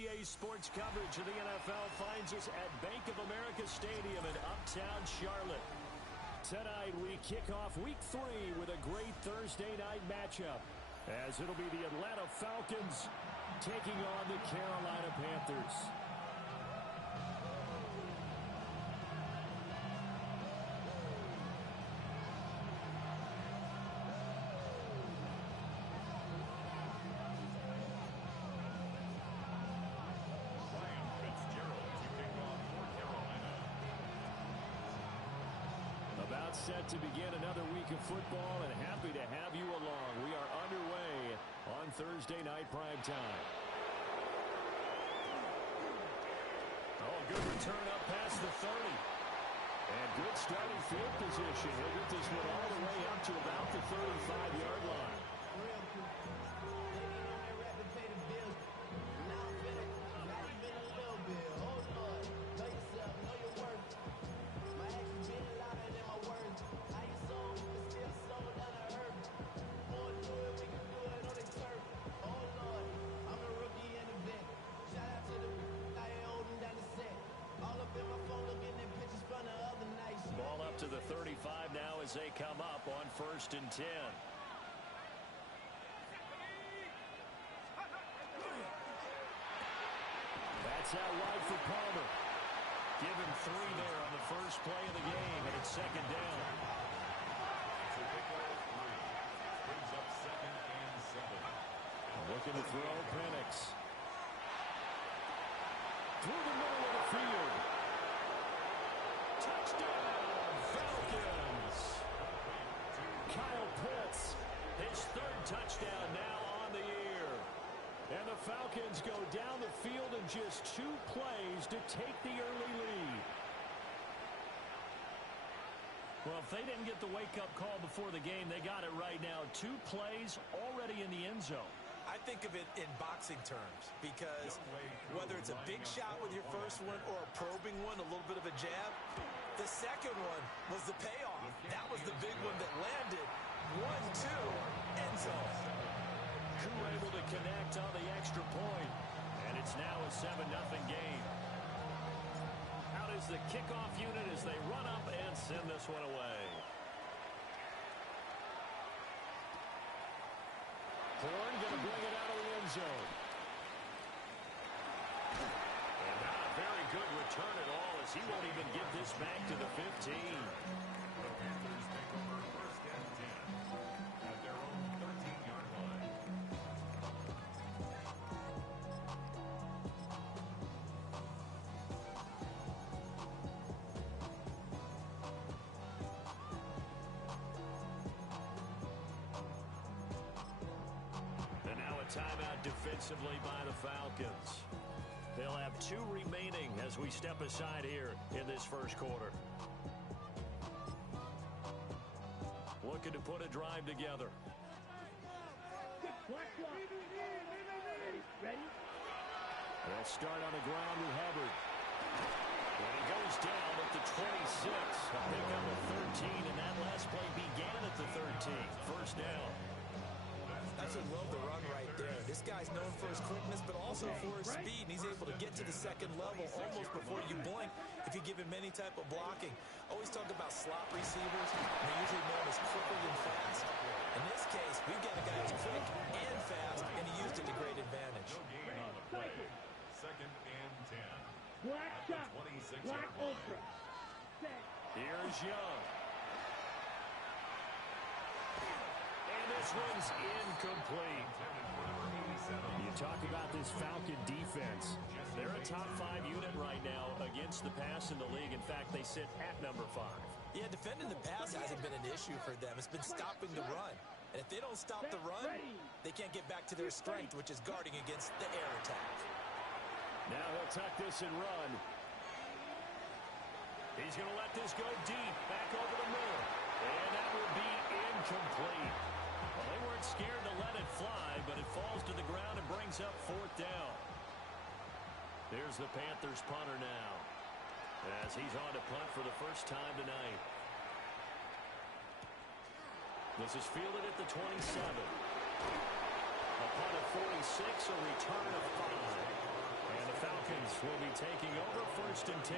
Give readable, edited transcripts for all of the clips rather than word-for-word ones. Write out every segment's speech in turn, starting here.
EA Sports coverage of the NFL finds us at Bank of America Stadium in Uptown Charlotte. Tonight, we kick off Week 3 with a great Thursday night matchup, as it'll be the Atlanta Falcons taking on the Carolina Panthers. About set to begin another week of football, and happy to have you along. We are underway on Thursday night primetime. Oh, good return up past the 30. And good starting field position. He'll get this one all the way up to about the 35-yard line. Ball up to the 35 now as they come up on 1st and 10. That's out wide for Palmer. Give him 3 there on the first play of the game, and it's 2nd down. Brings up 2nd and 7. Looking to throw Penix. Through the middle of the field. Touchdown, Falcons. Kyle Pitts, his 3rd touchdown now on the year. And the Falcons go down the field in just 2 plays to take the early lead. Well, if they didn't get the wake-up call before the game, they got it right now. 2 plays already in the end zone. I think of it in boxing terms, because whether it's a big shot with your first one or a probing one, a little bit of a jab, the second one was the payoff. That was the big one that landed. 1-2, end zone. Koo able to connect on the extra point, and it's now a 7-0 game. Out is the kickoff unit as they run up and send this one away. Horn going to bring it out of the end zone. And not a very good return at all, as he won't even get this back to the 15. The Panthers take over 1st and 10 at their own 13-yard line. And now a timeout defensively by the Falcons. They'll have 2 remaining as we step aside here in this first quarter. Looking to put a drive together. They'll start on the ground with Hubbard. And he goes down at the 26. A pickup of 13, and that last play began at the 13. 1st down. I just love the run right there. This guy's known for his quickness, but also for his speed, and he's able to get to the 2nd level almost before you blink if you give him any type of blocking. Always talk about slot receivers. They're usually known as quicker than fast. In this case, we've got a guy who's quick and fast, and he used it to great advantage. No gain on the play. 2nd and 10. Black shot. Black ultra. Here's Young. This one's incomplete. You talk about this Falcon defense. They're a top 5 unit right now against the pass in the league. In fact, they sit at number 5. Yeah, defending the pass hasn't been an issue for them. It's been stopping the run. And if they don't stop the run, they can't get back to their strength, which is guarding against the air attack. Now he'll tuck this and run. He's going to let this go deep, back over the middle. And that will be incomplete. Well, they weren't scared to let it fly, but it falls to the ground and brings up 4th down. Here's the Panthers punter now, as he's on to punt for the first time tonight. This is fielded at the 27. A punt of 46, a return of 5. Falcons will be taking over 1st and 10.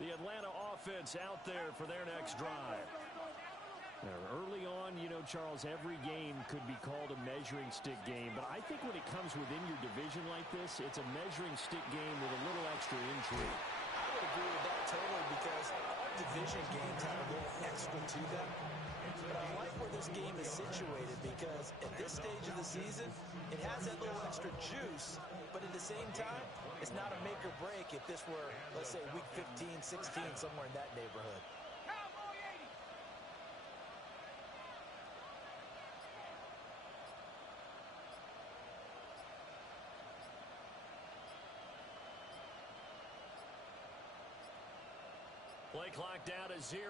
The Atlanta offense out there for their next drive. Now, early on, you know, Charles, every game could be called a measuring stick game. But I think when it comes within your division like this, it's a measuring stick game with a little extra intrigue. I would agree with that totally because all division games have a little extra to them. But I like where this game is situated because at this stage of the season, it has that little extra juice. But at the same time, it's not a make or break if this were, let's say, week 15, 16, somewhere in that neighborhood. Play clock down to 0,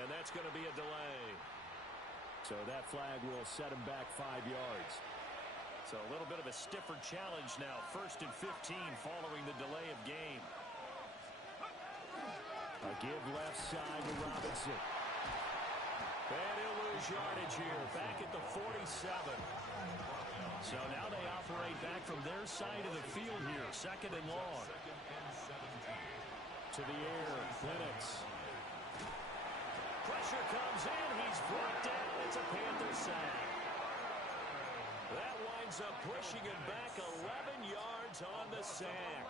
and that's going to be a delay. So that flag will set him back 5 yards. So a little bit of a stiffer challenge now. 1st and 15 following the delay of game. A give left side to Robinson. And he'll lose yardage here. Back at the 47. So now they operate back from their side of the field here. 2nd and long. To the air, Penix. Pressure comes in. He's brought down. It's a Panther sack. That winds up pushing him back 11 yards on the sack.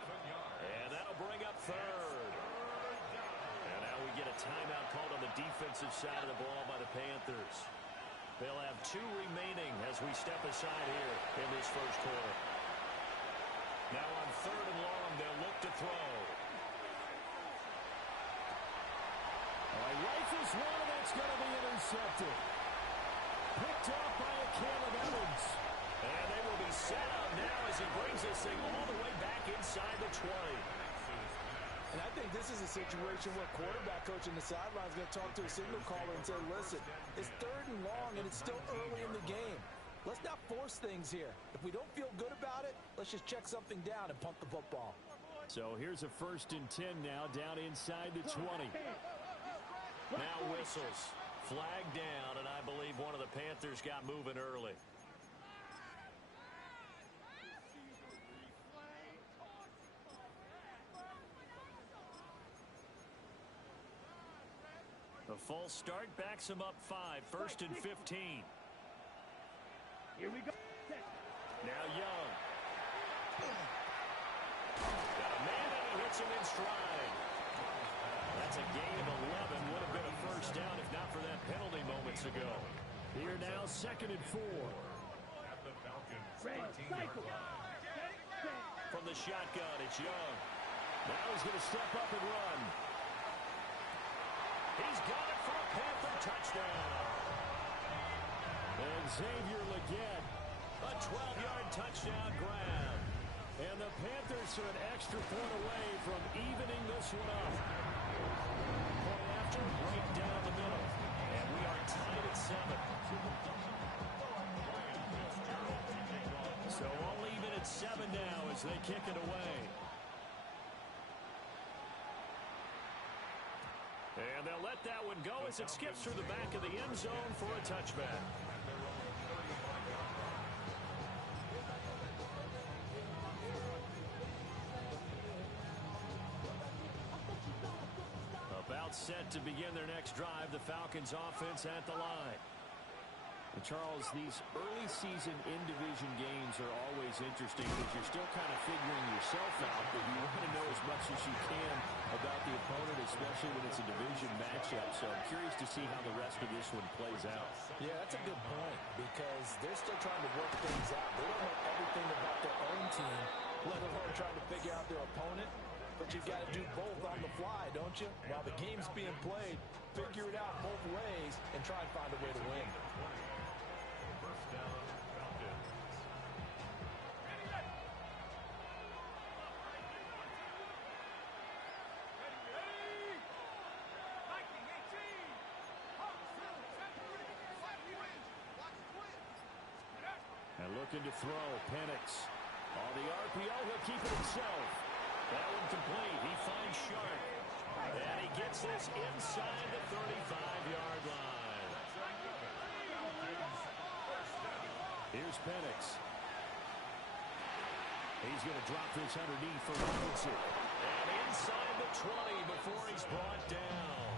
And that'll bring up 3rd. And now we get a timeout called on the defensive side of the ball by the Panthers. They'll have 2 remaining as we step aside here in this 1st quarter. Now on 3rd and long, they'll look to throw. Rifles one, and that's going to be intercepted. Picked off by a Caleb Evans. And they will be set up now as he brings this thing all the way back inside the 20. And I think this is a situation where quarterback coach in the sideline is going to talk to a signal caller and say, listen, it's 3rd and long, and it's still early in the game. Let's not force things here. If we don't feel good about it, let's just check something down and punt the football. So here's a 1st and 10 now down inside the 20. Now whistles. Flag down, and I believe one of the Panthers got moving early. The false start backs him up 5. 1st and 15. Here we go. Now Young. Got a man, and he hits him in stride. That's a gain of 11. Would have been a 1st down if not for that penalty moments ago. Here now, 2nd and 4. At the Falcons. From the shotgun, it's Young. Now he's going to step up and run. He's got it for a Panther touchdown. And Xavier Legette, a 12-yard touchdown grab. And the Panthers are an extra point away from evening this one up. Point after, right down the middle. And we are tied at 7. So all even at 7 now as they kick it away. And they'll let that one go as it skips through the back of the end zone for a touchback. About set to begin their next drive, the Falcons offense at the line. And Charles, these early season in-division games are always interesting because you're still kind of figuring yourself out, but you want to know as much as you can about the opponent, especially when it's a division matchup. So I'm curious to see how the rest of this one plays out. Yeah, that's a good point because they're still trying to work things out. They don't know everything about their own team, let alone trying to figure out their opponent. But you've got to do both on the fly, don't you? While the game's being played, figure it out both ways and try and find a way to win. And looking to throw, Penix. On the RPO, he'll keep it himself. That one complete. He finds Sharp. And he gets this inside the 35-yard line. Here's Penix. He's going to drop this underneath for Robinson. And inside the 20 before he's brought down.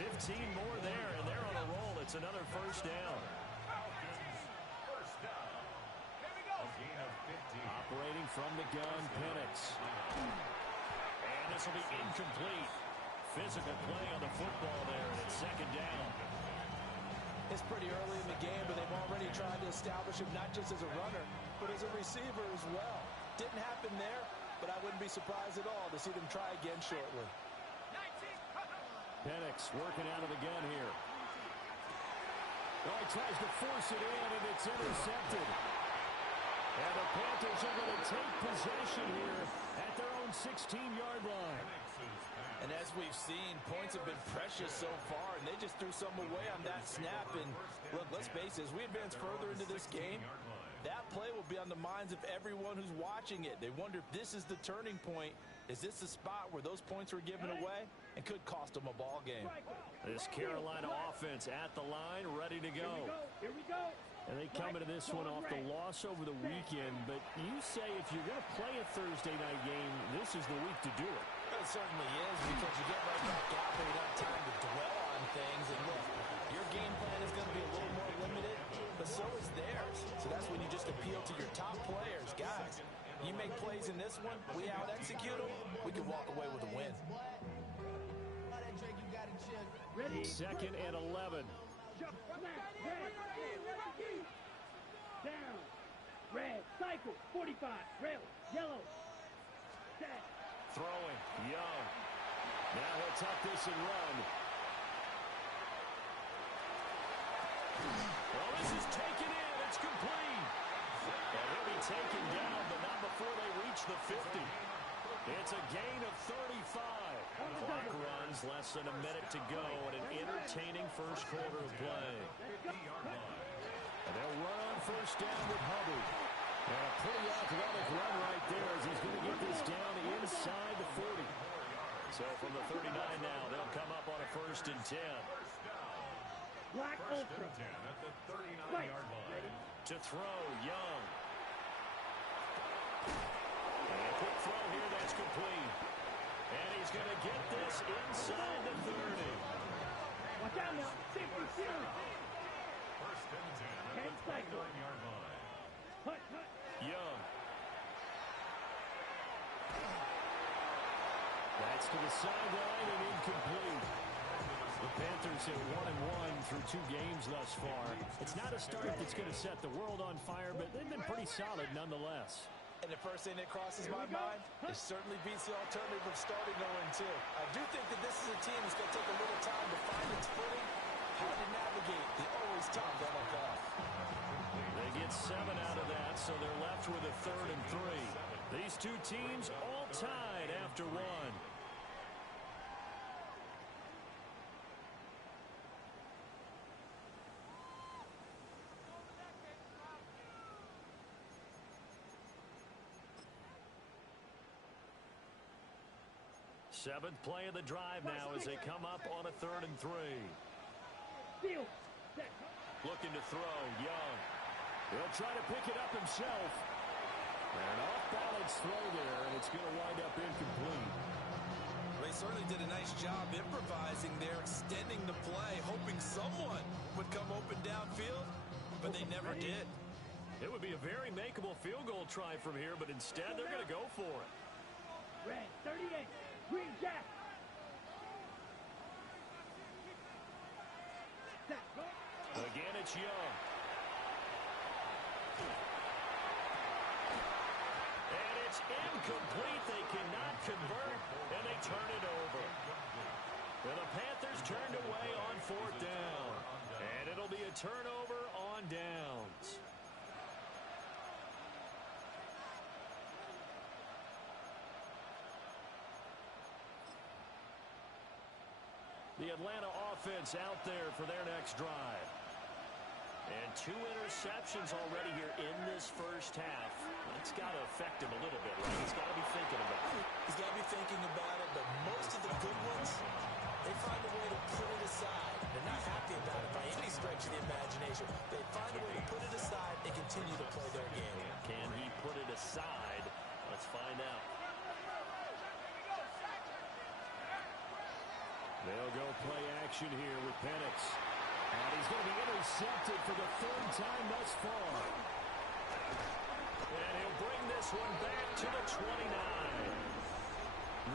15 more there, and they're on a roll. It's another first down. Operating from the gun, Penix. And this will be incomplete. Physical play on the football there, and it's second down. It's pretty early in the game, but they've already tried to establish him not just as a runner, but as a receiver as well. Didn't happen there, but I wouldn't be surprised at all to see them try again shortly. Penix working out of the gun here. Oh, he tries to force it in, and it's intercepted. And the Panthers are going to take possession here at their own 16-yard line. And as we've seen, points have been precious so far, and they just threw some away on that snap. And look, let's face it, as we advance further into this game, that play will be on the minds of everyone who's watching it. They wonder if this is the turning point. Is this the spot where those points were given away and could cost them a ball game? This Carolina offense at the line, ready to go. Here we go. And they come into this one off the loss over the weekend. But you say if you're going to play a Thursday night game, this is the week to do it. It certainly is, because you get right back out there. You don't have time to dwell on things. And look, your game plan is going to be a little more limited, but so is theirs. So that's when you just appeal to your top players. Guys, you make plays in this one, we out-execute them, we can walk away with a win. Ready. Second and 11. Down. Red. Cycle. 45. Rail. Yellow. Set. Throwing. Young. Now he'll tuck this and run. Well, this is taken in. It's complete. And he'll be taken down, but not before they reach the 50. It's a gain of 35. Clock runs, less than a minute to go, and an entertaining first quarter of play. And they'll run on first down with Hubbard. And a pretty athletic run right there as he's going to get this down inside the 40. So from the 39 now, they'll come up on a first and 10. Black Ultra. At the 39-yard line. To throw, Young. And a quick throw here, that's complete. And he's going to get this inside the 30. Watch out now. 50 series. First and 10 at the 29-yard line. Hut, hut. Young. That's to the sideline and incomplete. The Panthers have 1-1 through 2 games thus far. It's not a start that's going to set the world on fire, but they've been pretty solid nonetheless. And the first thing that crosses my mind, it certainly beats the alternative of starting 0-2. I do think that this is a team that's going to take a little time to find its footing, hard to navigate the always tough NFL. They get 7 out of that, so they're left with a 3rd and 3. These two teams all tied after 1. Seventh play of the drive now as they come up on a 3rd and 3. Field. Set. Looking to throw, Young. He'll try to pick it up himself. And an off-balance throw there, and it's going to wind up incomplete. They certainly did a nice job improvising there, extending the play, hoping someone would come open downfield, but they never did. It would be a very makeable field goal try from here, but instead they're going to go for it. Red. 38. Green Jack. Set. Go. Again, it's Young. And it's incomplete. They cannot convert, and they turn it over. Well, the Panthers turned away on 4th down, and it'll be a turnover on downs. The Atlanta offense out there for their next drive. And 2 interceptions already here in this first half. That's got to affect him a little bit, right? He's got to be thinking about it. He's got to be thinking about it, but most of the good ones, they find a way to put it aside. They're not happy about it by any stretch of the imagination. They find a way to put it aside and continue to play their game. Can he put it aside? Let's find out. They'll go play action here with Penix. And he's going to be intercepted for the 3rd time thus far. And he'll bring this one back to the 29.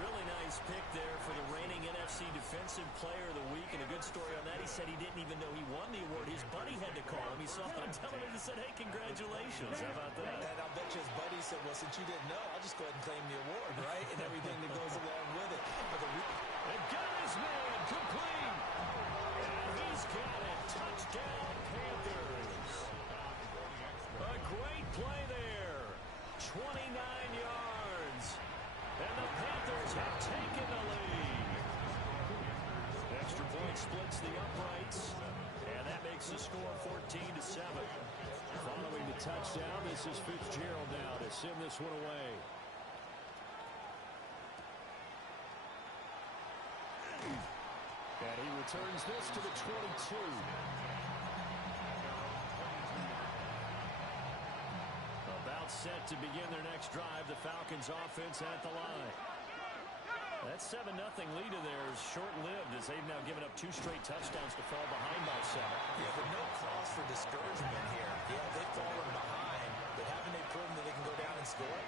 Really nice pick there for the reigning NFC Defensive Player of the Week. And a good story on that, he said he didn't even know he won the award. His buddy had to call him. He saw it on television and said, hey, congratulations. How about that? And I'll bet you his buddy said, well, since you didn't know, I'll just go ahead and claim the award, right? And everything that goes along with it. And got his man complete. And he's got it. Touchdown, Panthers. A great play there. 29 yards. And the Panthers have taken the lead. Extra point splits the uprights. And that makes the score 14-7. Following the touchdown, this is Fitzgerald now to send this one away. And he returns this to the 22. About set to begin their next drive. The Falcons offense at the line. That 7-0 lead of theirs short-lived as they've now given up 2 straight touchdowns to fall behind by 7. Yeah, but no cause for discouragement here. Yeah, they've fallen behind, but haven't they proven that they can go down and score?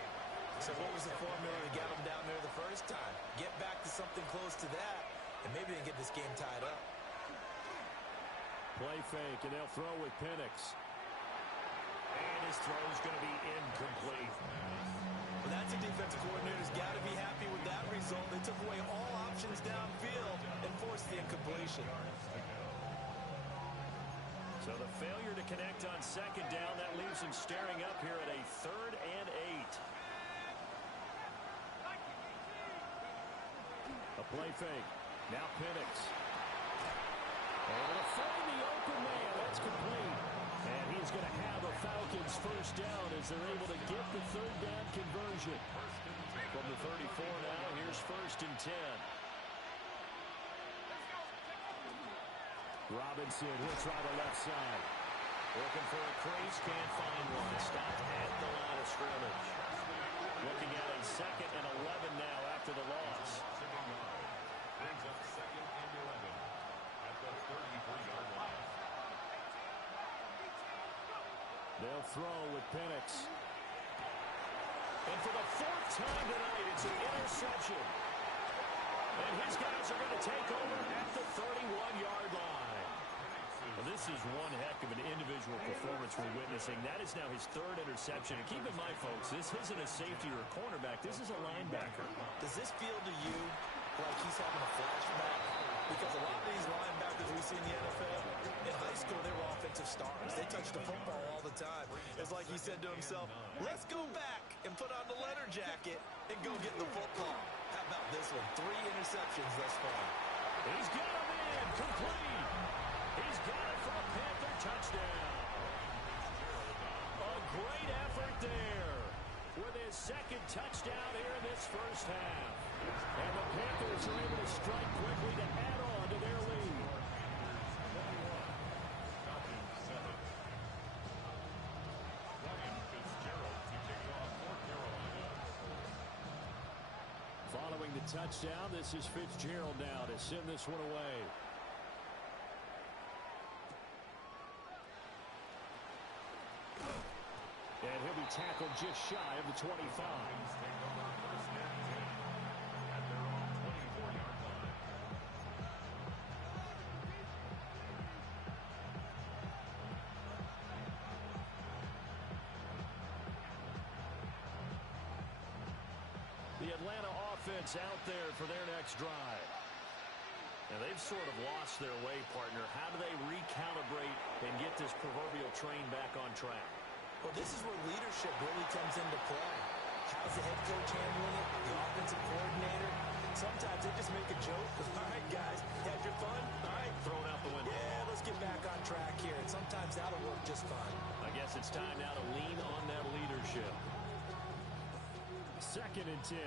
So what was the formula that got them down there the first time? Get back to something close to that, and maybe they can get this game tied up. Play fake, and they'll throw with Penix. And his throw is going to be incomplete. Well, that's a defensive coordinator's got to be happy with that result. They took away all options downfield and forced the incompletion. So the failure to connect on 2nd down, that leaves him staring up here at a 3rd and 8. A play fake. Now Penix. Able to find the open man. That's complete. And he's going to have a Falcons first down as they're able to get the 3rd down conversion. From the 34 now, here's 1st and 10. Robinson, he'll try the left side. Looking for a crease, can't find one. Stopped at the line of scrimmage. Looking at a 2nd and 11 now after the loss. Brings up 2nd and 11 at the 33-yard line. They'll throw with Penix. And for the 4th time tonight, it's an interception. And his guys are going to take over at the 31-yard line. Well, this is one heck of an individual performance we're witnessing. That is now his 3rd interception. And keep in mind, folks, this isn't a safety or a cornerback. This is a linebacker. Does this feel to you like he's having a flashback? Because a lot of these linebackers we see in the NFL, in high school, they were offensive stars. They touched the football all the time. It's like he said to himself, let's go back and put on the leather jacket and go get the football. How about this one? 3 interceptions thus far. He's got him in. Complete. He's got it for a Panther touchdown. A great effort there with his 2nd touchdown here in this first half. And the Panthers are able to strike quickly to add on to their lead. Falcons 7. Ryan Fitzgerald to kick off for Carolina. Following the touchdown, this is Fitzgerald now to send this one away. And he'll be tackled just shy of the 25. Take over 1st and 10 at their own 24-yard line. The Atlanta offense out there for their next drive. Now, they've sort of lost their way, partner. How do they recalibrate and get this proverbial train back on track? Well, this is where leadership really comes into play. How's the head coach handling it? The offensive coordinator? Sometimes they just make a joke. All right, guys, had your fun? All right, Thrown out the window. yeah, let's let's get back on track here. And sometimes that'll work just fine. I guess it's time now to lean on that leadership. 2nd and 10.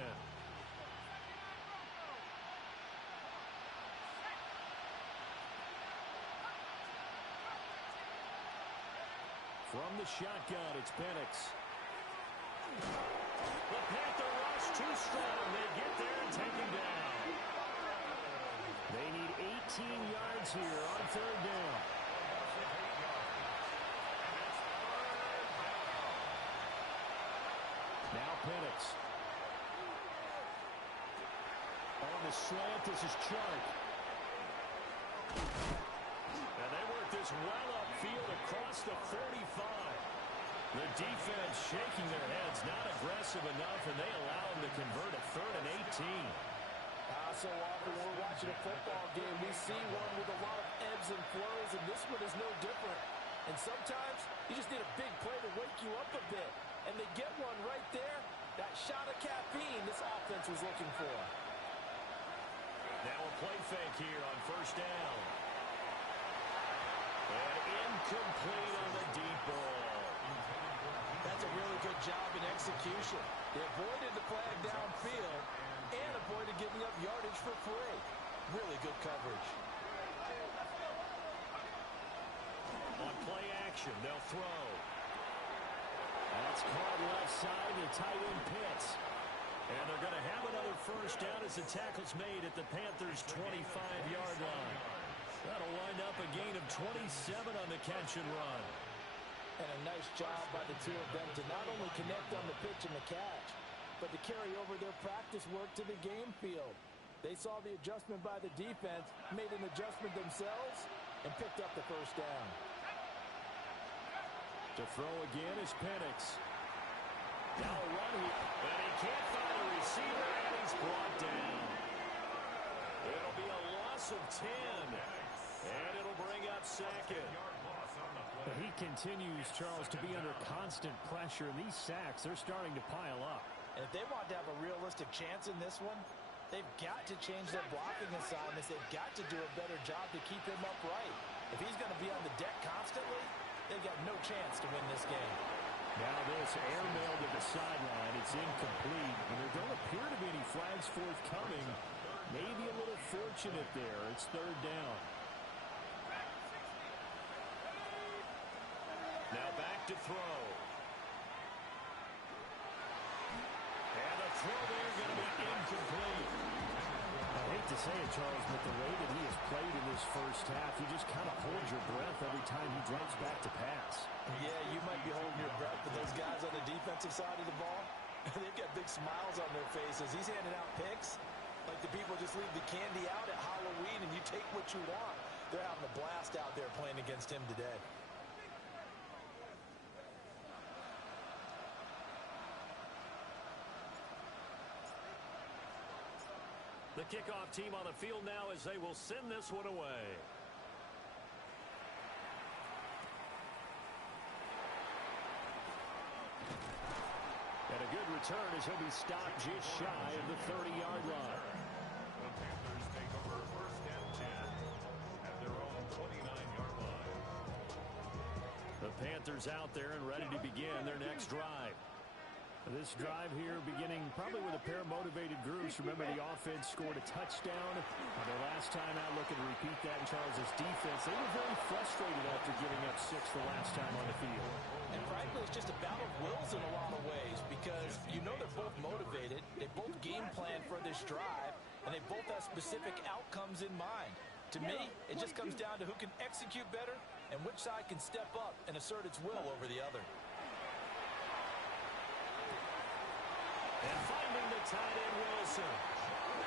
From the shotgun, it's Penix. The Panther rush too strong. They get there and take him down. They need 18 yards here on 3rd down. Now Penix. On the slant, this is Chark. And they work this well upfield across the 45. The defense shaking their heads, not aggressive enough, and they allow them to convert a 3rd and 18. So often when we're watching a football game, we see one with a lot of ebbs and flows, and this one is no different. And sometimes you just need a big play to wake you up a bit. And they get one right there. That shot of caffeine this offense was looking for. Now a play fake here on 1st down. And incomplete on the deep ball. That's a really good job in execution. They avoided the flag downfield and avoided giving up yardage for free. Really good coverage. On play action, they'll throw. That's caught left side to tight end Pitts. And they're going to have another 1st down as the tackle's made at the Panthers' 25-yard line. That'll wind up a gain of 27 on the catch and run. And a nice job by the two of them to not only connect on the pitch and the catch, but to carry over their practice work to the game field. They saw the adjustment by the defense, made an adjustment themselves, and picked up the 1st down. To throw again is Penix. Now a run here, and he can't find a receiver, and he's brought down. It'll be a loss of 10, and it'll bring up 2nd. He continues, Charles, to be under constant pressure, and these sacks, they're starting to pile up. And if they want to have a realistic chance in this one, they've got to change their blocking assignments. They've got to do a better job to keep him upright. If he's going to be on the deck constantly, they've got no chance to win this game. Now this airmail to the sideline. It's incomplete. And there don't appear to be any flags forthcoming. Maybe a little fortunate there. It's 3rd down. Now back to throw. And the throw there going to be incomplete. I hate to say it, Charles, but the way that he has played in this 1st half, you just kind of hold your breath every time he drops back to pass. Yeah, you might be holding your breath, but those guys on the defensive side of the ball, they've got big smiles on their faces. He's handing out picks like the people just leave the candy out at Halloween and you take what you want. They're having a blast out there playing against him today. The kickoff team on the field now as they will send this one away. And a good return as he'll be stopped just shy of the 30-yard line. The Panthers take over 1st and 10 at their own 29-yard line. The Panthers out there and ready to begin their next drive. This drive here beginning probably with a pair of motivated groups. Remember, the offense scored a touchdown. Their last time out, looking to repeat that in Charles's defense. They were very frustrated after giving up 6 the last time on the field. And frankly, it's just a battle of wills in a lot of ways because you know they're both motivated. They both game plan for this drive, and they both have specific outcomes in mind. To me, it just comes down to who can execute better and which side can step up and assert its will over the other. And finding the tight end, Wilson.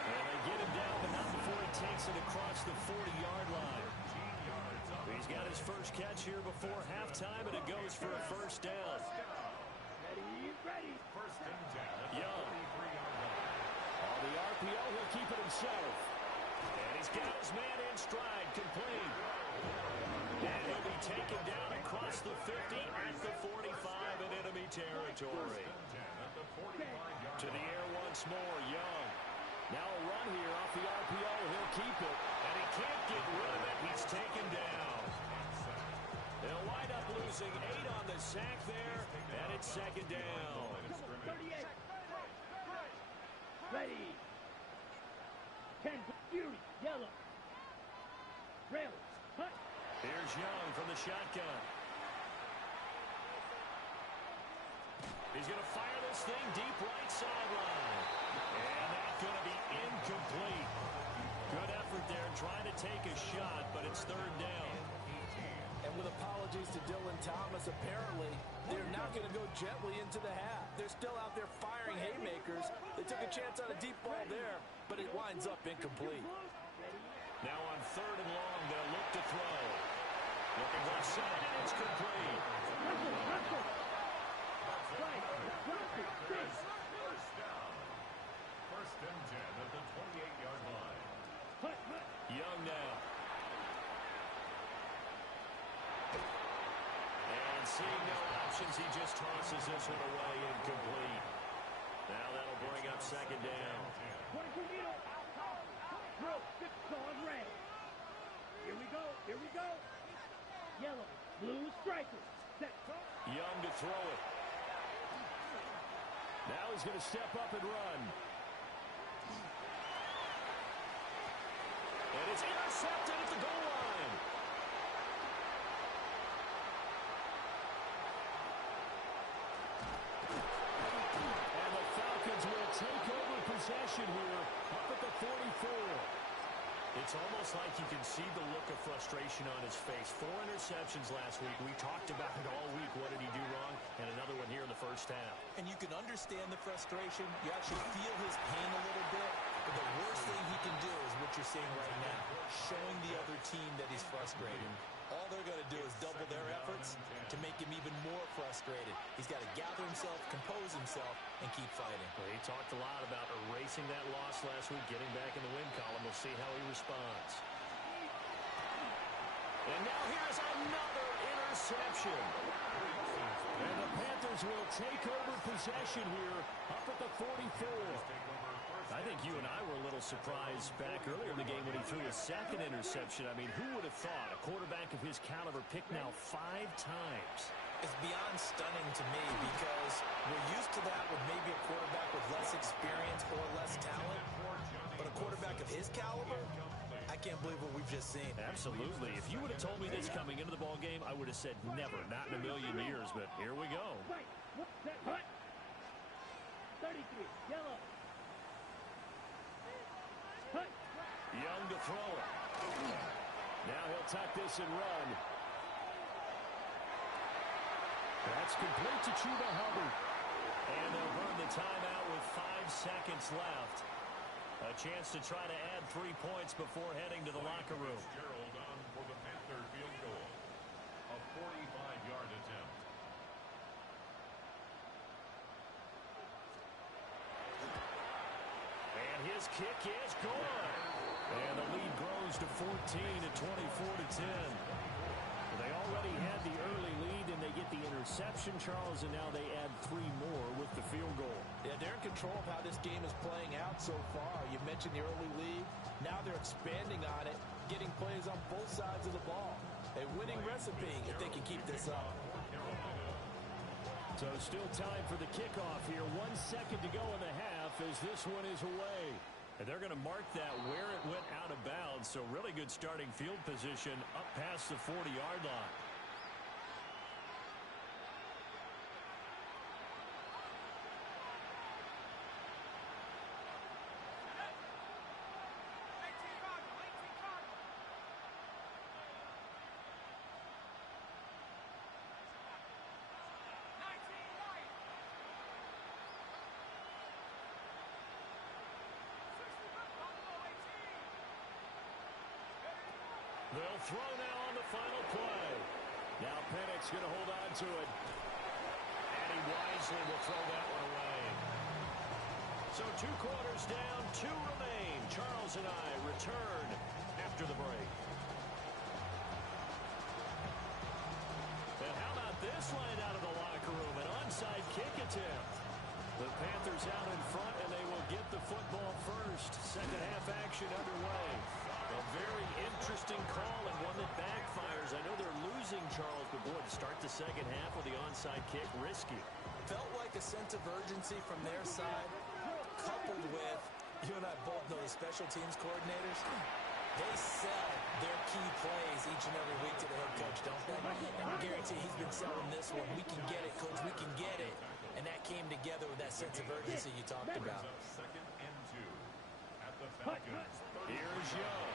And they get him down, but not before he takes it across the 40-yard line. He's got his first catch here before halftime, and it goes for a 1st down. Ready. 1st and 10 at the Young. 33-yard line. On the RPO, he'll keep it himself. And he's got his man in stride, complete. And he'll be taken down across the 50 at the 45 in enemy territory. To the air once more, Young. Now a run here off the RPO. He'll keep it. And he can't get rid of it. He's taken down. They'll wind up losing 8 on the sack there, and it's second down. 38. Ready. 10. Fury. Yellow. Rails. Hut. Here's Young from the shotgun. He's going to fire this thing deep right sideline. And that's going to be incomplete. Good effort there trying to take a shot, but it's third down. And with apologies to Dylan Thomas, apparently they're not going to go gently into the half. They're still out there firing haymakers. They took a chance on a deep ball there, but it winds up incomplete. Now on third and long, they'll look to throw. Looking left side, and it's complete. First and 10 at the 28-yard line. Young now. And seeing no options, he just tosses this one away, incomplete. Now that'll bring up second down. Here we go. Here we go. Yellow. Blue striker. Set. Young to throw it. Now he's going to step up and run. And it's intercepted at the goal line. And the Falcons will take over possession here up at the 44. It's almost like you can see the look of frustration on his face. 4 interceptions last week. We talked about it all week. What did he do wrong? And another one here in the first half. And you can understand the frustration. You actually feel his pain a little bit. But the worst thing he can do is what you're seeing right now, showing the other team that he's frustrated. All they're going to do is double their efforts to make him even more frustrated. He's got to gather himself, compose himself, and keep fighting. Well, he talked a lot about erasing that loss last week, getting back in the win column. We'll see how he responds. And now here's another interception. And the Panthers will take over possession here up at the 44. I think you and I were a little surprised back earlier in the game when he threw a second interception. I mean, who would have thought a quarterback of his caliber picked now 5 times? It's beyond stunning to me because we're used to that with maybe a quarterback with less experience or less talent. But a quarterback of his caliber, I can't believe what we've just seen. Absolutely. If you would have told me this coming into the ball game, I would have said never, not in a million years. But here we go. 33. Yellow. Young to throw it. Now he'll tuck this and run. That's complete to Chuba Hubbard. And they'll burn the timeout with 5 seconds left. A chance to try to add 3 points before heading to the locker room. Gerald on for the Panther field goal. A 45-yard attempt. And his kick is good. And the lead grows to 14 at 24-10. They already had the early lead, and they get the interception, Charles, and now they add 3 more with the field goal. Yeah, they're in control of how this game is playing out so far. You mentioned the early lead. Now they're expanding on it, getting plays on both sides of the ball. A winning recipe if they can keep this up. So still time for the kickoff here. 1 second to go in the half as this one is away. And they're going to mark that where it went out of bounds. So really good starting field position up past the 40-yard line. They'll throw now on the final play. Now Pennick's going to hold on to it. And he wisely will throw that one away. So 2 quarters down, 2 remain. Charles and I return after the break. And how about this line out of the locker room? An onside kick attempt. The Panthers out in front, and they will get the football first. Second half action underway. A very interesting call and one that backfires. I know they're losing, Charles, but boy, to start the second half with the onside kick, risky. Felt like a sense of urgency from their side, coupled with, you and I both know the special teams coordinators, they sell their key plays each and every week to the head coach, don't they? And I guarantee he's been selling this one. We can get it, coach, we can get it. And that came together with that sense of urgency you talked about. Second and 2 at the Falcons. Here's Young.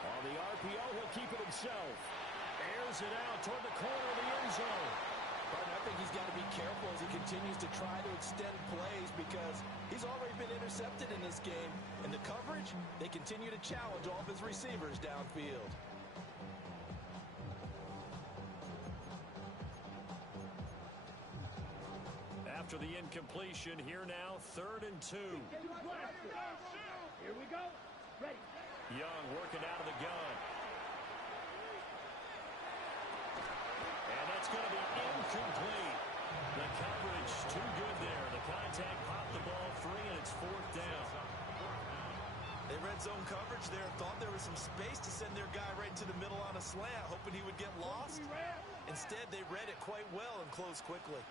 On the RPO, he'll keep it himself. Airs it out toward the corner of the end zone. But I think he's got to be careful as he continues to try to extend plays because he's already been intercepted in this game. And the coverage, they continue to challenge all of his receivers downfield. After the incompletion, here now, 3rd and 2. Here we go. Ready. Young working out of the gun. And that's going to be incomplete. The coverage too good there. The contact popped the ball free, and it's 4th down. They red zone coverage there, thought there was some space to send their guy right into the middle on a slant, hoping he would get lost. Instead, they read it quite well and closed quickly.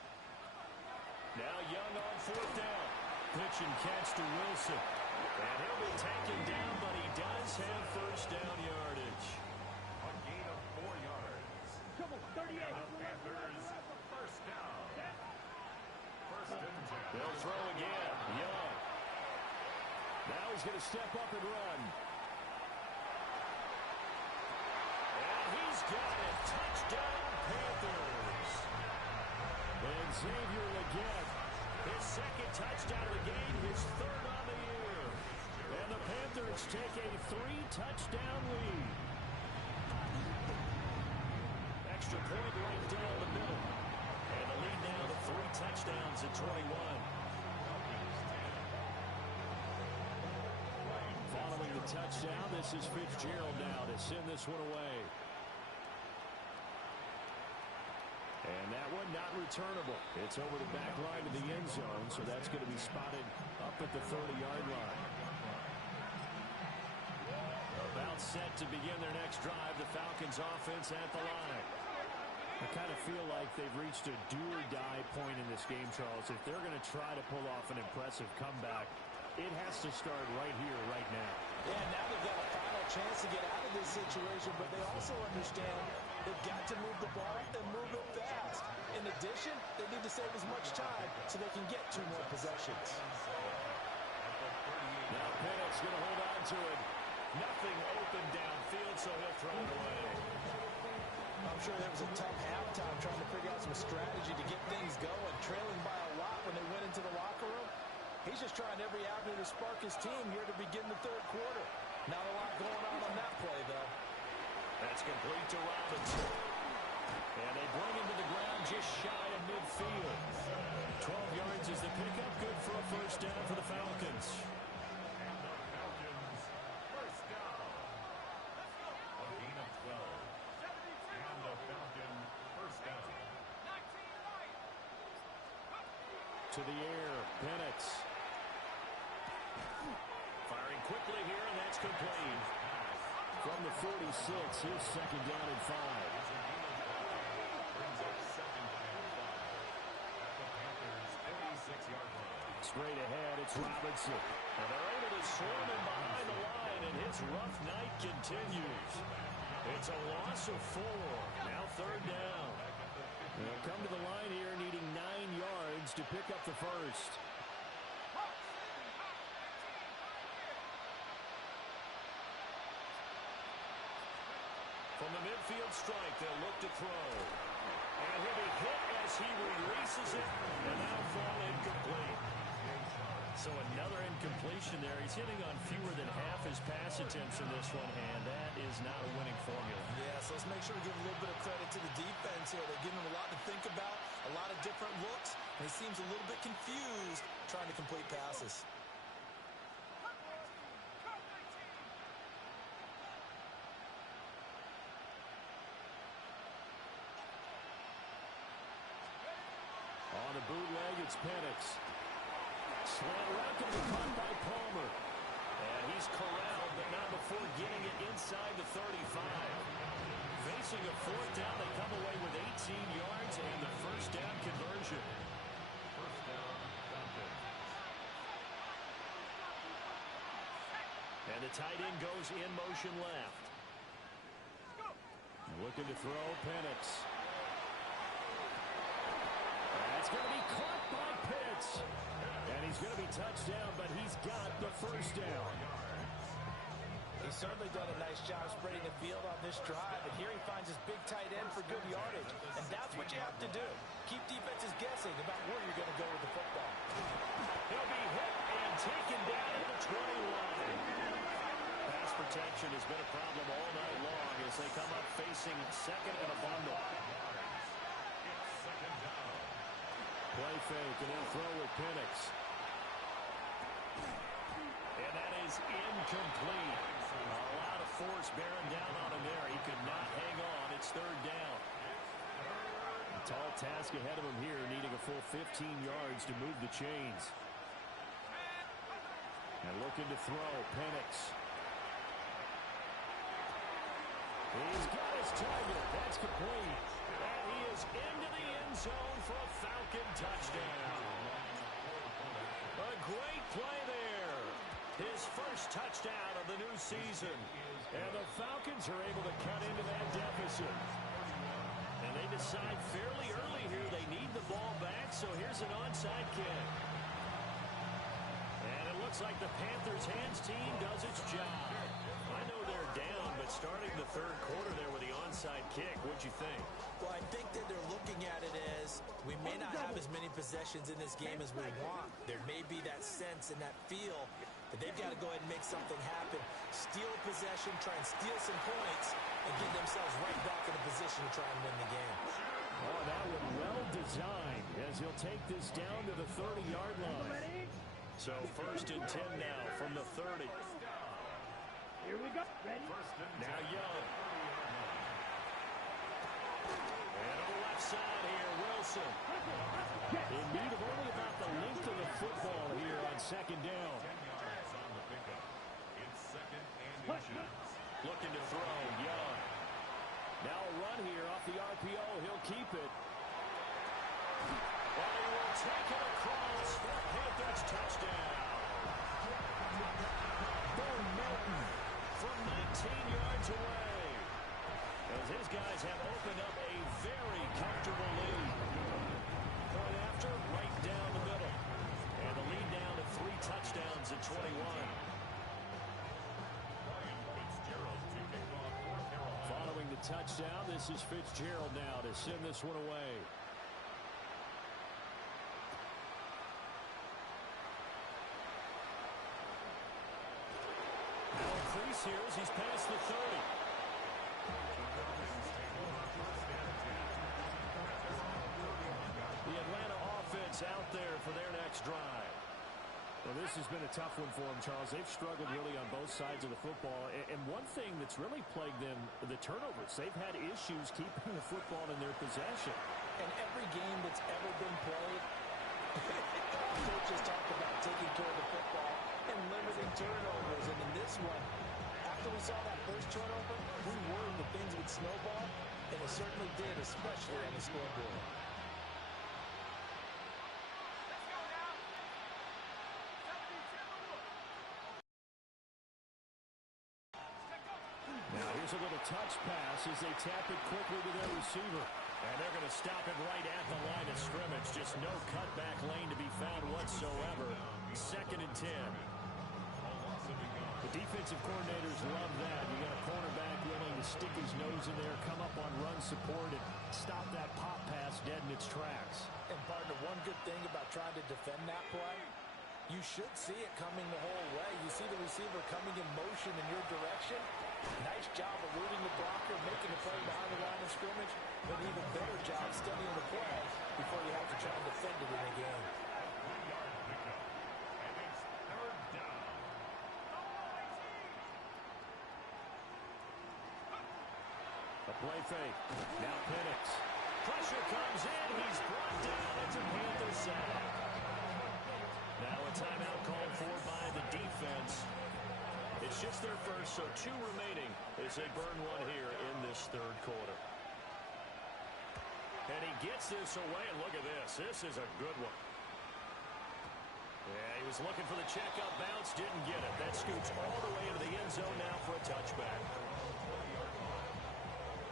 Now Young on 4th down. Pitch and catch to Wilson. And he'll be taken down, but he does have 1st down yardage. A gain of 4 yards. Come on, 38. And the Panthers, first down. 1st and 10. They'll throw again. Young. Now he's going to step up and run. And he's got it. Touchdown, Panthers. And Xavier Legette, his 2nd touchdown of the game, his 3rd on the year. And the Panthers take a 3-touchdown lead. Extra point right down the middle. And the lead now to 3 touchdowns at 21. Following the touchdown, this is Fitzgerald now to send this one away. And that one not returnable. It's over the back line of the end zone, so that's going to be spotted up at the 30-yard line. About set to begin their next drive, the Falcons offense at the line. I kind of feel like they've reached a do-or-die point in this game, Charles. If they're going to try to pull off an impressive comeback, it has to start right here, right now. Yeah, now they've got a final chance to get out of this situation, but they also understand they've got to move the ball and move it fast. In addition, they need to save as much time so they can get 2 more possessions. Now Penix going to hold on to it. Nothing open downfield, so he'll throw it away. I'm sure there was a tough halftime trying to figure out some strategy to get things going, trailing by a lot when they went into the locker room. He's just trying every avenue to spark his team here to begin the 3rd quarter. Not a lot going on that play, though. That's complete to Robinson. And they bring him to the ground just shy of midfield. 12 yards is the pickup. Good for a 1st down for the Falcons. And the Falcons, first down. A gain of 12. And the Falcon, first down. To the air, Penix. Firing quickly here, and that's complete. From the 46, his 2nd down and 5. Brings up 2nd and 5 at the Panthers' 46-yard line. Straight ahead, it's Robinson. And they're able to swarm him behind the line, and his rough night continues. It's a loss of 4. Now 3rd down. They'll come to the line here needing 9 yards to pick up the 1st. From the midfield strike, they'll look to throw. And he'll be hit as he releases it, and now fall incomplete. So another incompletion there. He's hitting on fewer than half his pass attempts in this one, and that is not a winning formula. Yeah, so let's make sure to give a little bit of credit to the defense here. They're giving him a lot to think about, a lot of different looks, and he seems a little bit confused trying to complete passes. On the bootleg, it's Penix. Slant route to be caught by Palmer. And he's corralled, but not before getting it inside the 35. Facing a fourth down, they come away with 18 yards and the first down conversion. First down, Falcons. And the tight end goes in motion left. Looking to throw, Penix. That's going to be caught by Pitts. And he's going to be touched down, but he's got the first down. He's certainly done a nice job spreading the field on this drive, and here he finds his big tight end for good yardage. And that's what you have to do. Keep defenses guessing about where you're going to go with the football. He'll be hit and taken down at the 20 line. Pass protection has been a problem all night long as they come up facing second and a bundle. Play fake and then throw with Penix. And that is incomplete. A lot of force bearing down on him there. He could not hang on. It's third down. A tall task ahead of him here, needing a full 15 yards to move the chains. And looking to throw, Penix. He's got his target. That's complete. And he is into the end zone for a Falcon touchdown. A great play there. His first touchdown of the new season. And the Falcons are able to cut into that deficit. And they decide fairly early here they need the ball back, so here's an onside kick. And it looks like the Panthers' hands team does its job. I know they're down, but starting the third quarter there with the onside kick, what'd you think? Well, I think that they're looking at it as we may not have as many possessions in this game as we want. There may be that sense and that feel that they've got to go ahead and make something happen. Steal a possession, try and steal some points, and get themselves right back in a position to try and win the game. Oh, that was well designed as he'll take this down to the 30-yard line. So first and 10 now from the 30. Here we go. Ready? Now Young. And on the left side here, Wilson. In need of only about the length of the football here on second down. 10 yards on the pickup. It's second and inches. Looking to throw, Young. Now a run here off the RPO. He'll keep it. And he will take it across for a Panthers touchdown. Bo Melton from 19 yards away. As his guys have opened up a very comfortable lead. Point after, right down the middle. And the lead down to 3 touchdowns at 21. Following the touchdown, this is Fitzgerald now to send this one away. Now increase here as he's past the 30. The Atlanta offense out there for their next drive. Well, this has been a tough one for them, Charles. They've struggled really on both sides of the football. And one thing that's really plagued them, the turnovers. They've had issues keeping the football in their possession. And every game that's ever been played, coaches talk about taking care of the football and limiting turnovers. And in this one, after we saw that first turnover, we worried that things would snowball, and it certainly did, especially on the scoreboard. Now here's a little touch pass as they tap it quickly to their receiver. And they're going to stop it right at the line of scrimmage. Just no cutback lane to be found whatsoever. Second and 10. The defensive coordinators love that. You got a cornerback willing to stick his nose in there, come up on run support, and stop that pop pass dead in its tracks. And partner, one good thing about trying to defend that play, you should see it coming the whole way. You see the receiver coming in motion in your direction. Nice job eluding the blocker, making a play behind the line of scrimmage, but an even better job studying the play before you have to try and defend it in a game. A play fake. Now Penix. Pressure comes in. He's brought down. It's a Panther sack. Now a timeout called for by the defense. It's just their first, so 2 remaining as they burn one here in this third quarter. And he gets this away, and look at this. This is a good one. Yeah, he was looking for the checkup bounce, didn't get it. That scoots all the way into the end zone now for a touchback.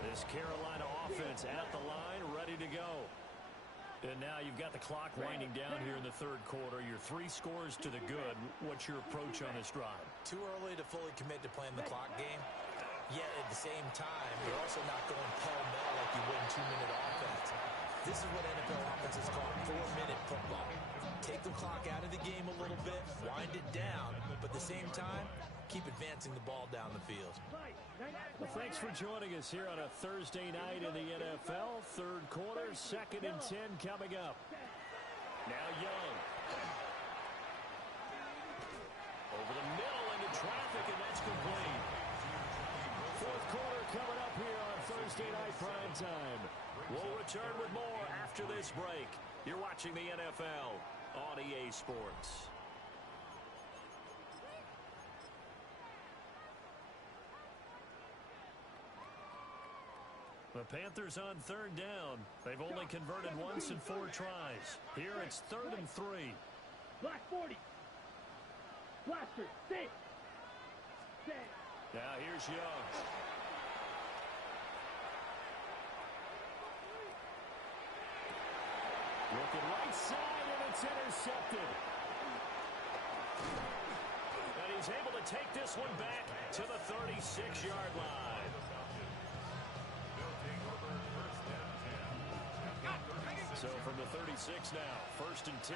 This Carolina offense at the line, ready to go. And now you've got the clock winding down here in the third quarter. Your 3 scores to the good. What's your approach on this drive? Too early to fully commit to playing the clock game. Yet at the same time, you're also not going pell-mell like you would in 2-minute offense. This is what NFL offenses call 4-minute football. Take the clock out of the game a little bit, wind it down, but at the same time, keep advancing the ball down the field. Well, thanks for joining us here on a Thursday night in the NFL. Third quarter, 2nd and 10 coming up. Now Young. Over the middle into traffic, and that's complete. Fourth quarter coming up here on Thursday Night Prime Time. We'll return with more after this break. You're watching the NFL on EA Sports. The Panthers on 3rd down. They've only converted once in 4 tries. Here it's 3rd and 3. Black 40. Blaster, stay. Stay. Now here's Young. Looking right side, and it's intercepted. And he's able to take this one back to the 36-yard line. So from the 36 now, 1st and 10.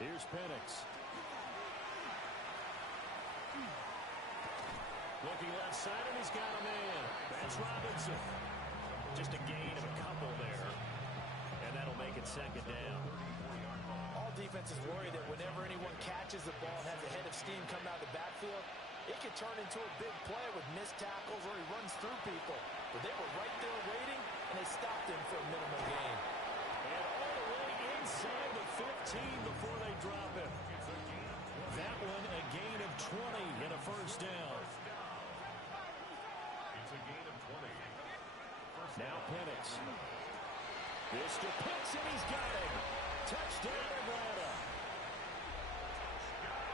Here's Penix. Looking left side, and he's got a man. That's Robinson. Just a gain of a couple there. And that'll make it 2nd down. All defenses worry that whenever anyone catches the ball and has a head of steam coming out of the backfield, it could turn into a big play with missed tackles or he runs through people. But they were right there waiting, and they stopped him for a minimal gain. And all the way inside the 15 before they drop him. That one a gain of 20 and a 1st down. It's a gain of 20. Now Penix. This to Pitts, and he's got him. Touchdown Atlanta.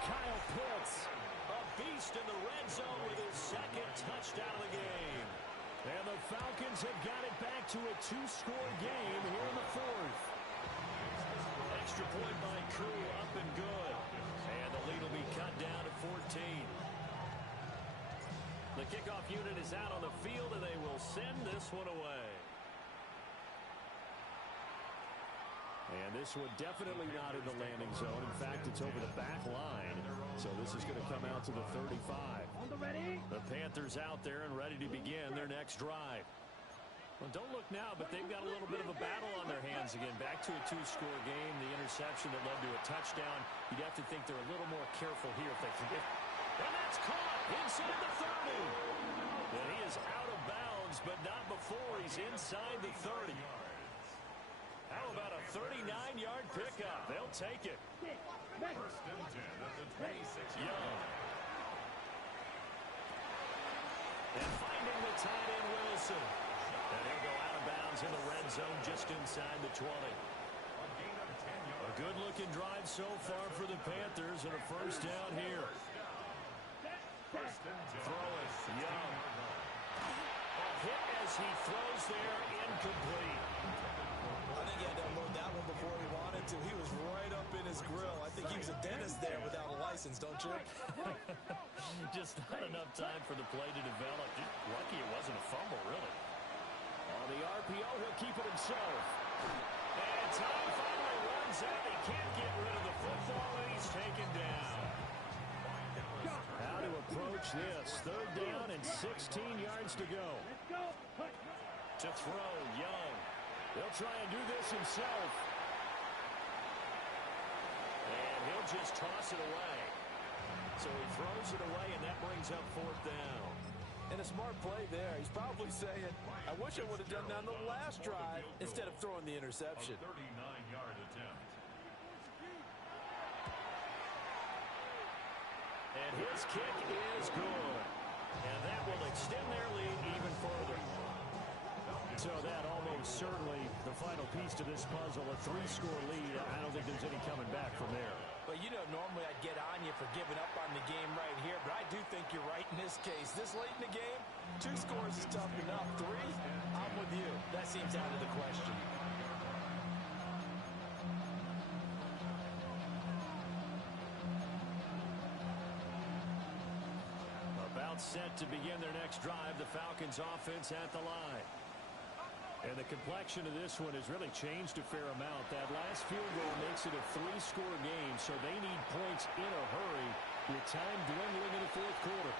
Kyle Pitts, a beast in the red zone with his 2nd touchdown of the game. And the Falcons have got it back to a 2-score game here in the 4th. Extra point by Koo, up and good. And the lead will be cut down to 14. The kickoff unit is out on the field, and they will send this one away. And this one definitely not in the landing zone. In fact, it's over the back line. So this is going to come out to the 35. On the ready. The Panthers out there and ready to begin their next drive. Well, don't look now, but they've got a little bit of a battle on their hands again. Back to a 2-score game. The interception that led to a touchdown. You'd have to think they're a little more careful here if they can get. And that's caught inside the 30. And he is out of bounds, but not before he's inside the 30. How about a 39-yard pickup? They'll take it. First and 10 at the 26. Young. And finding the tight end Wilson. And he'll go out of bounds in the red zone just inside the 20. A good-looking drive so far for the Panthers and a 1st down here. Throw it. Young. A hit as he throws there, incomplete. I think he had to unload that one before he wanted to. He was right up in his grill. I think he was a dentist there without a license, don't you? Just not enough time for the play to develop. Lucky it wasn't a fumble, really. On the RPO, he'll keep it himself. And time finally runs out. He can't get rid of the football, and he's taken down. How to approach this. 3rd down and 16 yards to go. Let's go. To throw, Young. He'll try and do this himself. And he'll just toss it away. So he throws it away, and that brings up 4th down. And a smart play there. He's probably saying, I wish I would have done that on the last drive instead of throwing the interception. 39-yard attempt. And his kick is good. And that will extend their lead even further. So that almost certainly the final piece to this puzzle, a 3-score lead. I don't think there's any coming back from there. But, you know, normally I'd get on you for giving up on the game right here, but I do think you're right in this case. This late in the game, 2 scores is tough enough. 3, I'm with you. That seems out of the question. About set to begin their next drive, the Falcons offense at the line. And the complexion of this one has really changed a fair amount. That last field goal makes it a 3-score game, so they need points in a hurry with time dwindling in the fourth quarter.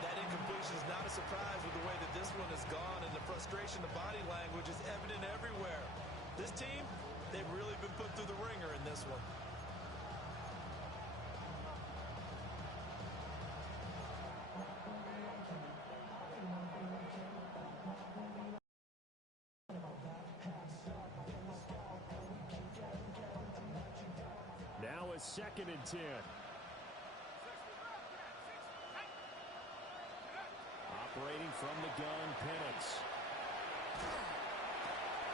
That incompletion is not a surprise with the way that this one has gone, and the frustration, the body language is evident everywhere. This team, they've really been put through the ringer in this one. Now a 2nd and 10. Operating from the gun, Penix.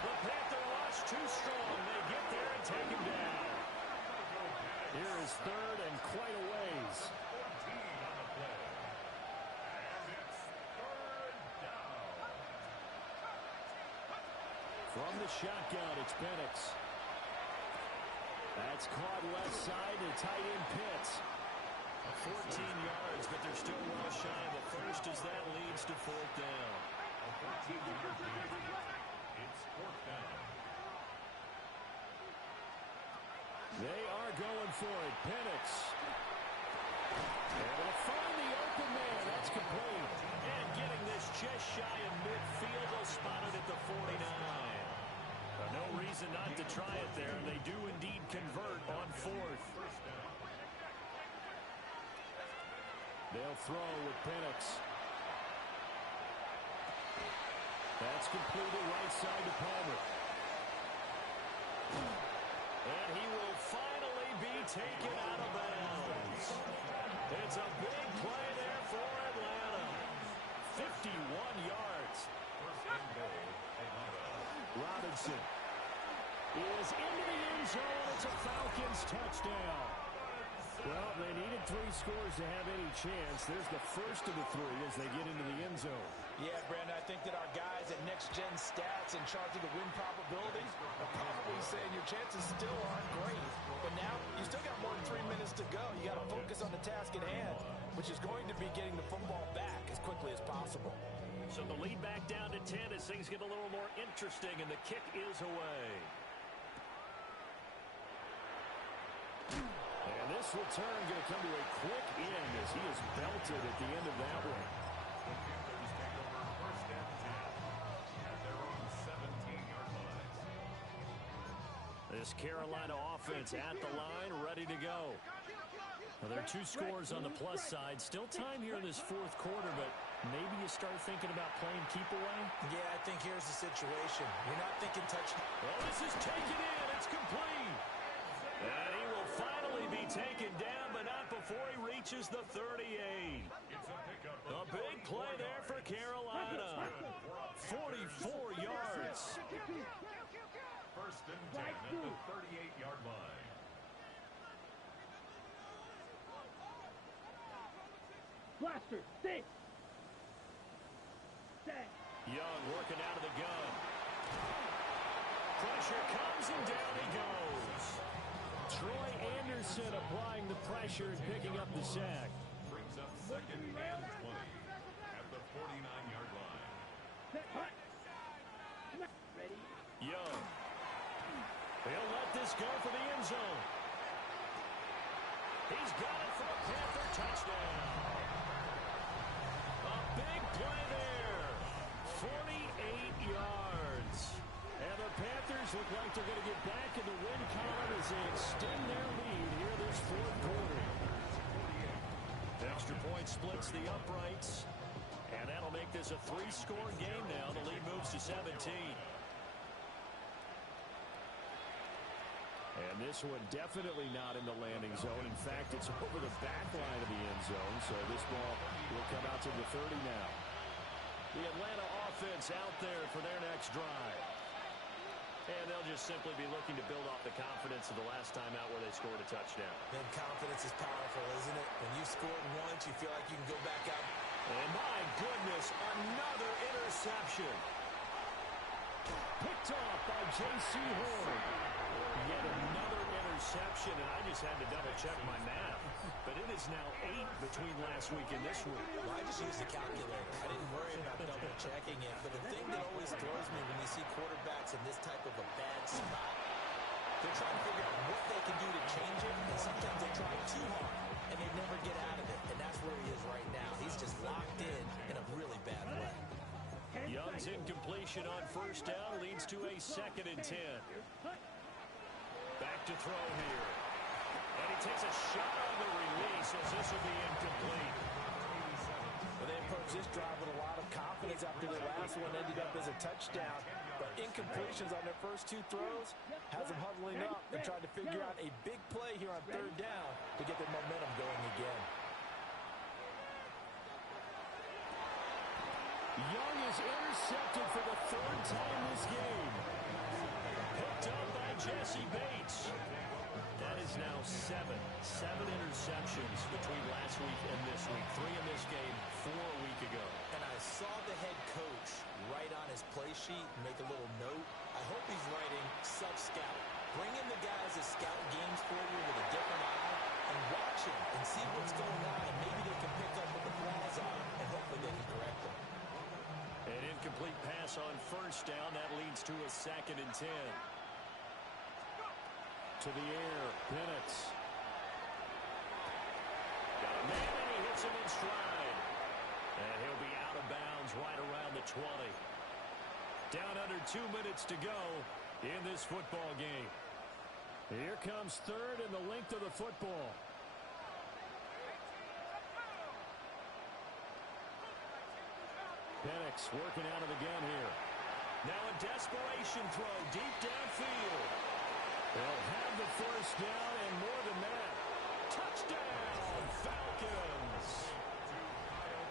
The Panther rush too strong. They get there and take him down. Here is 3rd and quite a ways. 14 on the play. And it's 3rd down. From the shotgun, it's Penix. That's caught left side to tight end Pitts. 14 yards, but they're still well shy of the first as that leads to 4th down. A 14-yard gain. It's 4th down. They are going for it. Penix. Able to find the open man. That's complete. And getting this just shy of midfield. They'll spot it at the 49. No reason not to try it there, and they do indeed convert on 4th. They'll throw with Penix. That's completed right side to Palmer. And he will finally be taken out of bounds. It's a big play there for Atlanta. 51 yards. First and goal, Atlanta. Robinson is into the end zone. It's a Falcons touchdown. Well, they needed 3 scores to have any chance. There's the first of the 3 as they get into the end zone. Yeah, Brandon, I think that our guys at Next Gen Stats in charge of the win probabilities are probably saying your chances still aren't great. But now you still got more than 3 minutes to go. You got to focus on the task at hand, which is going to be getting the football back as quickly as possible. So the lead back down to 10 as things get a little more interesting, and the kick is away. And this return going to come to a quick end as he is belted at the end of that one. The Panthers take over 1st and 10 at their own 17-yard line. This Carolina offense at the line, ready to go. Well, there are 2 scores on the plus side. Still time here in this 4th quarter, but maybe you start thinking about playing keep away. Yeah, I think here's the situation. You're not thinking touchdown. Well, this is taken in. It's complete. And he will finally be taken down, but not before he reaches the 38. It's a pickup. A big play there for Carolina. 44 yards. 1st and 10 at the 38-yard line. Blaster, stay. Stay. Young working out of the gun. Pressure comes and down he goes. Troy Anderson applying the pressure and picking up the sack. Brings up 2nd and 20 at the 49-yard line. Ready? Young. They'll let this go for the end zone. He's got it for a Panther touchdown. A big play there. 48 yards. And the Panthers look like they're going to get back in the win column as they extend their lead here this 4th quarter. Extra point splits the uprights. And that'll make this a 3-score game now. The lead moves to 17. And this one definitely not in the landing zone. In fact, it's over the back line of the end zone, so this ball will come out to the 30 now. The Atlanta offense out there for their next drive. And they'll just simply be looking to build off the confidence of the last time out where they scored a touchdown. Then confidence is powerful, isn't it? When you've scored once, you feel like you can go back out. And my goodness, another interception. Picked off by J.C. Horn. Yet another interception, and I just had to double-check my math. But it is now 8 between last week and this week. Well, I just used a calculator. I didn't worry about double-checking it. But the thing that always throws me when you see quarterbacks in this type of a bad spot, they're trying to figure out what they can do to change it, and sometimes they try too hard, and they never get out of it. And that's where he is right now. He's just locked in a really bad way. Young's incompletion on first down leads to a 2nd and 10. Back to throw here. And he takes a shot on the release as this will be incomplete. Well, they approached this drive with a lot of confidence after the last one ended up as a touchdown. But incompletions on their first 2 throws has them huddling up and trying to figure out a big play here on 3rd down to get their momentum going again. Young is intercepted for the 3rd time this game. Picked up by Jesse Bates. That is now 7 interceptions between last week and this week. 3 in this game, 4 a week ago. And I saw the head coach write on his play sheet, make a little note. I hope he's writing self-scout. Bring in the guys that scout games for you with a different eye and watch him and see what's going on, and maybe they can pick up what the flaws are, and hopefully they can correct them. An incomplete pass on first down. That leads to a 2nd and 10. To the air, Penix. Got a man, and he hits him in stride. And he'll be out of bounds right around the 20. Down under 2 minutes to go in this football game. Here comes 3rd and the length of the football. Penix working out of the gun here. Now a desperation throw deep downfield. They'll have the first down and more than that. Touchdown, Falcons.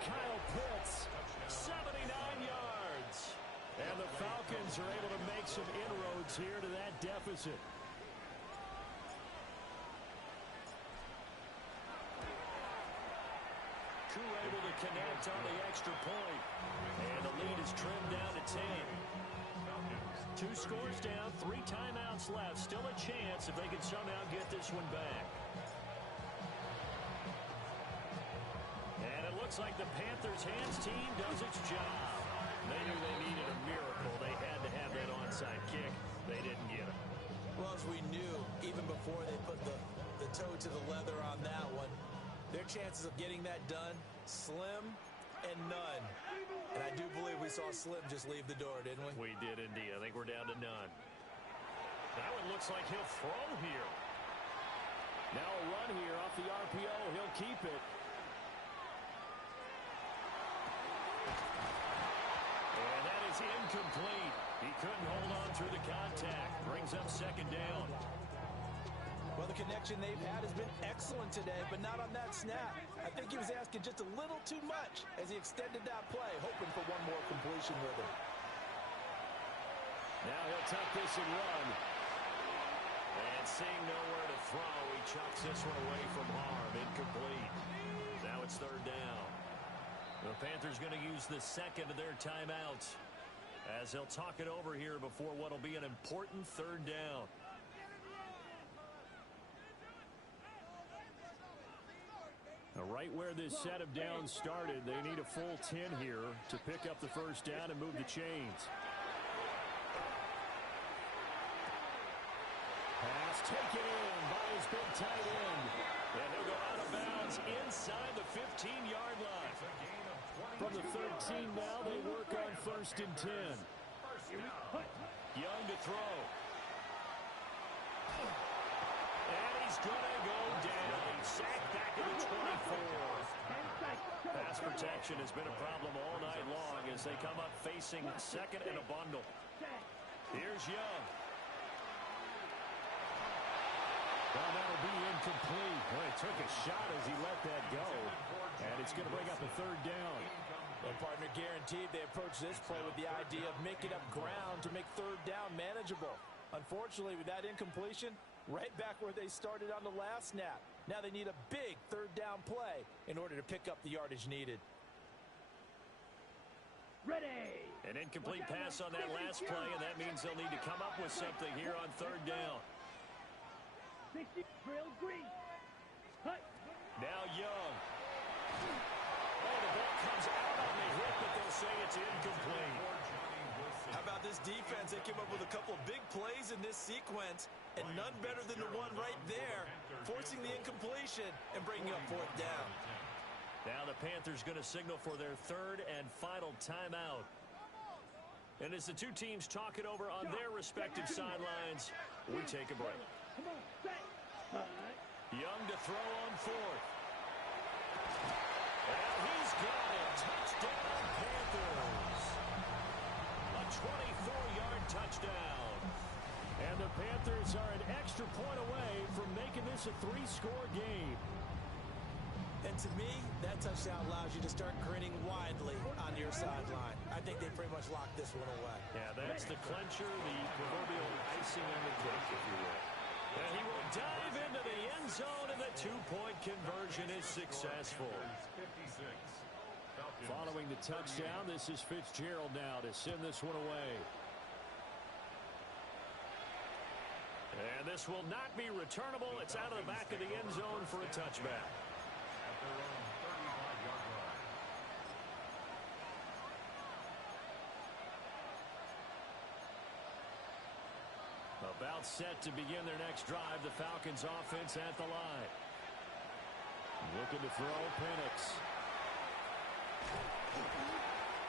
Kyle Pitts, 79 yards. And the Falcons are able to make some inroads here to that deficit. Koo able to connect on the extra point. And the lead is trimmed down to 10. 2 scores down, 3 timeouts left. Still a chance if they can somehow get this one back. And it looks like the Panthers' hands team does its job. They knew they needed a miracle. They had to have that onside kick. They didn't get it. Well, as we knew, even before they put the toe to the leather on that one, their chances of getting that done, slim and none. And I do believe we saw Slim just leave the door, didn't we? We did indeed. I think we're down to none. That one looks like he'll throw here. Now a run here off the RPO. He'll keep it. And that is incomplete. He couldn't hold on through the contact. Brings up 2nd down. Well, the connection they've had has been excellent today, but not on that snap. I think he was asking just a little too much as he extended that play, hoping for one more completion with him. Now he'll tuck this and run. And seeing nowhere to throw, he chucks this one away from harm. Incomplete. Now it's 3rd down. The Panthers going to use the 2nd of their timeouts as they'll talk it over here before what will be an important 3rd down. Now, right where this set of downs started, they need a full 10 here to pick up the first down and move the chains. Pass taken in by his big tight end. And he'll go out of bounds inside the 15-yard line. From the 13 now, they work on 1st and 10. Young to throw. And he's going to go down. Sacked back at the 24. Pass protection has been a problem all night long as they come up facing 2nd and a bundle. Here's Young. Well, that'll be incomplete. Boy, he took a shot as he let that go. And it's going to bring up a third down. Well, partner, guaranteed they approach this play with the idea of making up ground to make third down manageable. Unfortunately, with that incompletion, right back where they started on the last snap. Now they need a big third down play in order to pick up the yardage needed. Ready. An incomplete pass on that last play, and that means they'll need to come up with something here on third down. 60, drill green. Hut. Now Young. Oh, the ball comes out on the hit, but they'll say it's incomplete. How about this defense? They came up with a couple of big plays in this sequence, and none better than the one right there, forcing the incompletion and bringing up fourth down. Now the Panthers going to signal for their third and final timeout. And as the two teams talk it over on their respective sidelines, we take a break. Come on, set. Young to throw on fourth. And he's got it. Touchdown, Panthers. A 24-yard touchdown. And the Panthers are an extra point away from making this a 3-score game. And to me, that touchdown allows you to start grinning widely on your sideline. I think they pretty much locked this one away. Yeah, that's the clincher, the proverbial icing on the cake, if you will. And he will dive into the end zone, and the two-point conversion is successful. Following the touchdown, this is Fitzgerald now to send this one away. And this will not be returnable. It's out of the back of the end zone for a touchback. About set to begin their next drive, the Falcons offense at the line. Looking to throw, Penix.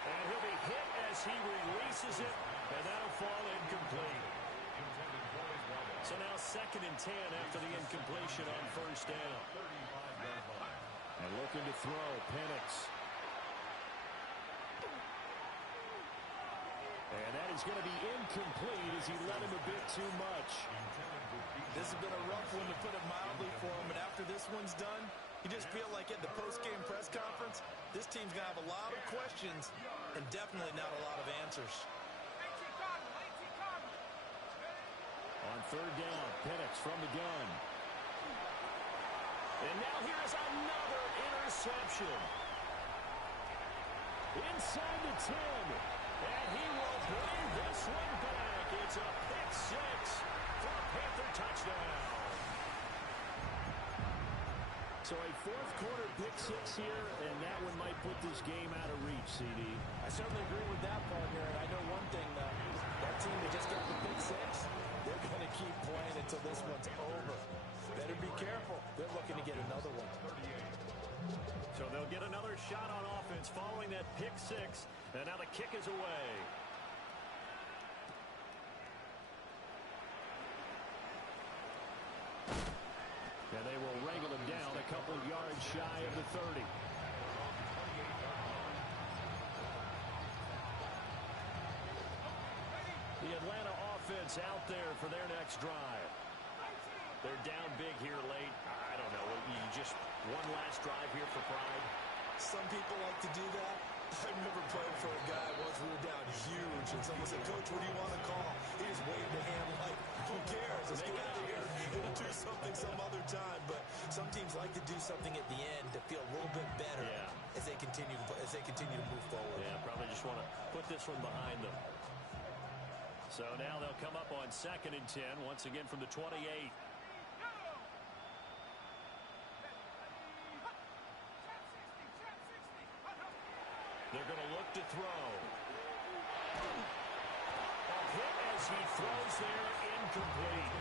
And he'll be hit as he releases it, and that'll fall incomplete. So now 2nd and 10 after the incompletion on first down. And looking to throw, Penix. And that is going to be incomplete as he let him a bit too much. This has been a rough one, to put it mildly, for him. And after this one's done, you just feel like at the post-game press conference, this team's going to have a lot of questions and definitely not a lot of answers. On third down, Penix from the gun. And now here's another interception. Inside the 10. And he will bring this one back. It's a pick six for a Panther touchdown. So a fourth-quarter pick six here, and that one might put this game out of reach, CD. I certainly agree with that, partner. And I know one thing, that team that just got the pick six, they're going to keep playing until this one's over. Better be careful. They're looking to get another one. So they'll get another shot on offense following that pick six. And now the kick is away. And they will wrangle him down a couple yards shy of the 30. The Atlanta offense out there for their next drive. They're down big here late. I don't know. You just one last drive here for pride. Some people like to do that. I remember playing for a guy once we were down huge, and someone said, "Coach, what do you want to call?" He just waved a hand like, "Who cares? Let's get out of here. We'll do something some other time." But some teams like to do something at the end to feel a little bit better as they continue to move forward. Yeah, probably just want to put this one behind them. So now they'll come up on 2nd and 10, once again from the 28. They're going to look to throw. A hit as he throws there, incomplete.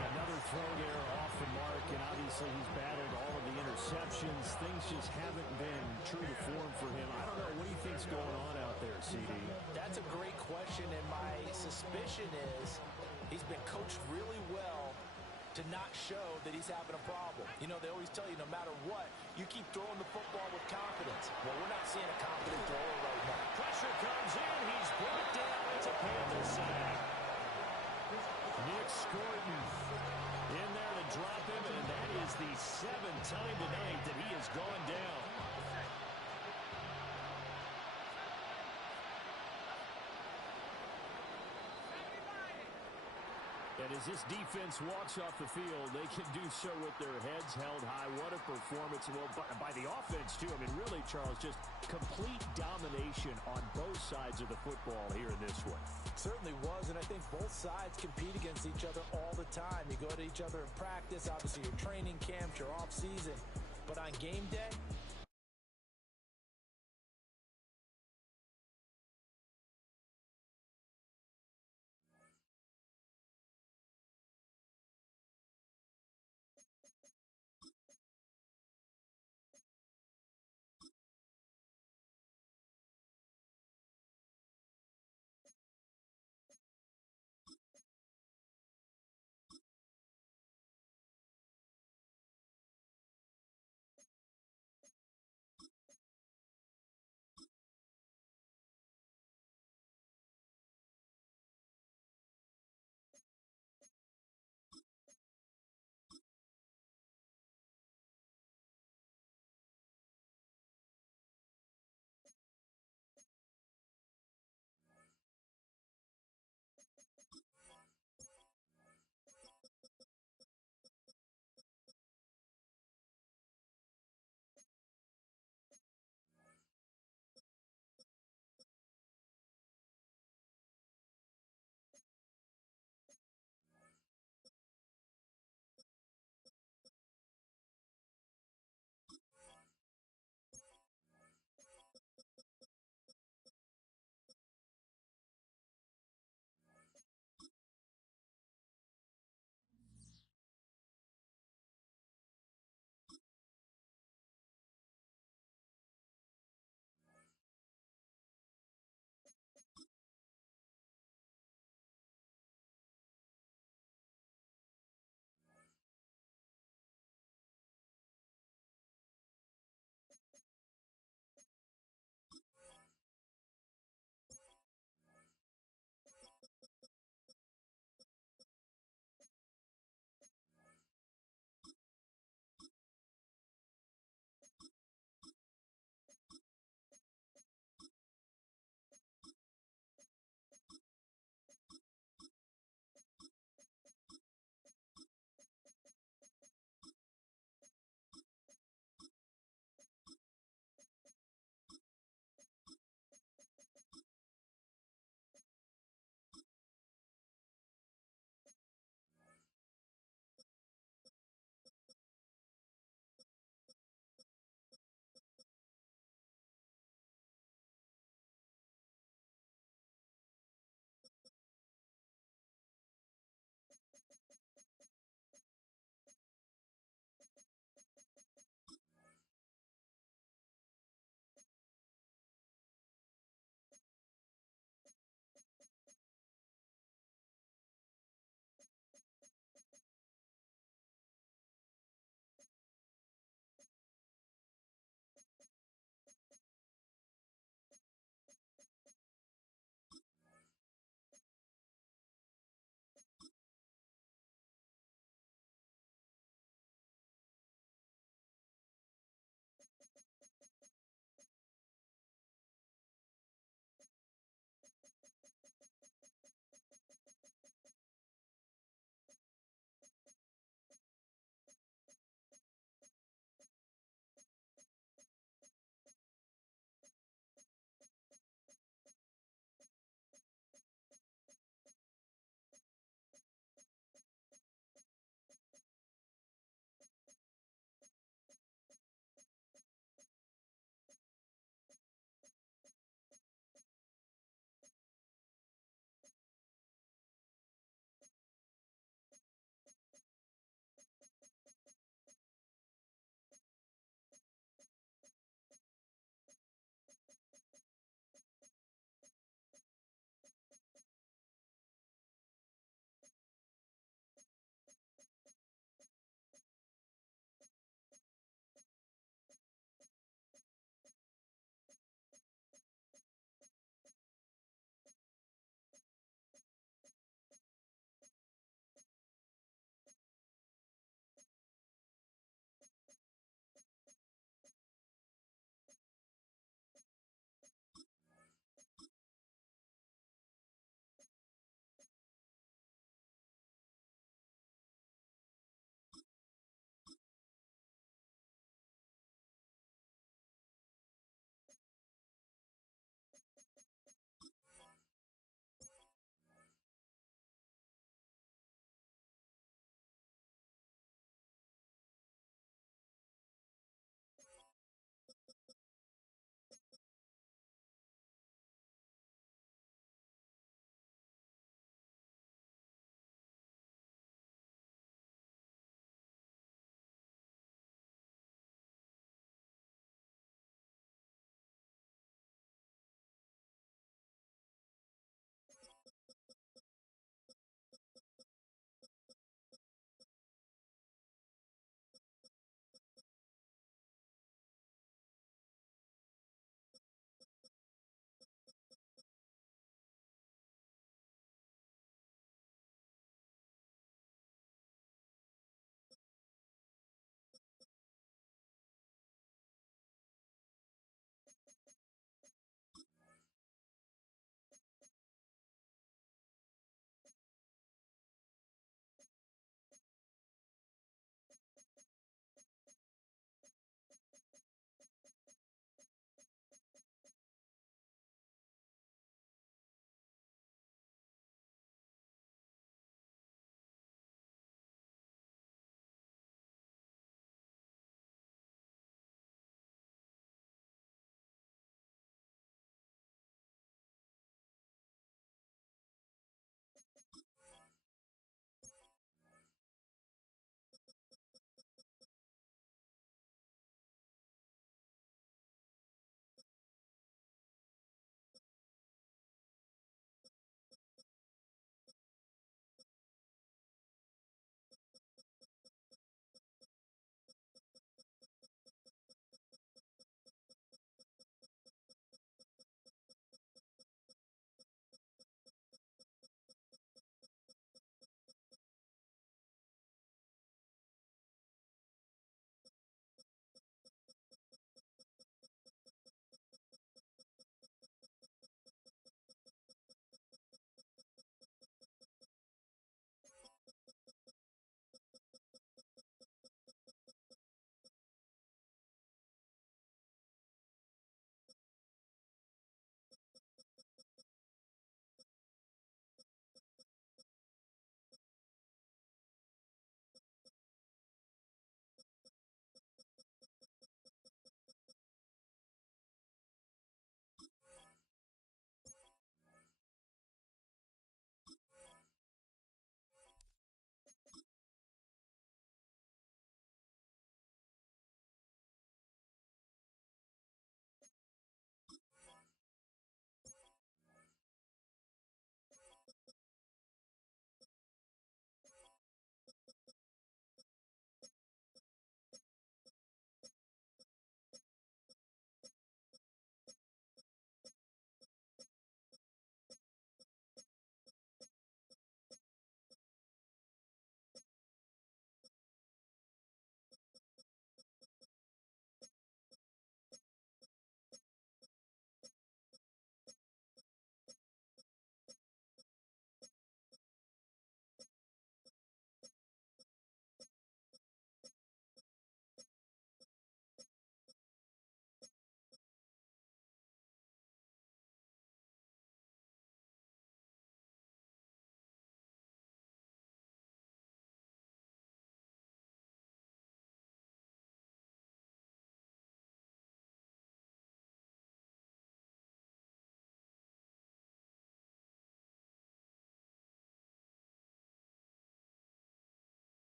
Another throw there off the mark, and obviously he's battled all of the interceptions. Things just haven't been true to form for him. I don't know. What do you think's going on out there, CD? That's a great question, and my suspicion is he's been coached really well to not show that he's having a problem. You know, they always tell you no matter what, you keep throwing the football with confidence. Well, we're not seeing a confident thrower right now. Pressure comes in. He's brought down. It's a Panther sack. Nick Scorton in there to drop him, and that is the 7th time tonight that he has gone down. And as this defense walks off the field, they can do so with their heads held high. What a performance. Well, by the offense, too. I mean, really, Charles, just complete domination on both sides of the football here in this one. Certainly was, and I think both sides compete against each other all the time. You go to each other in practice, obviously your training camps, your off season. But on game day,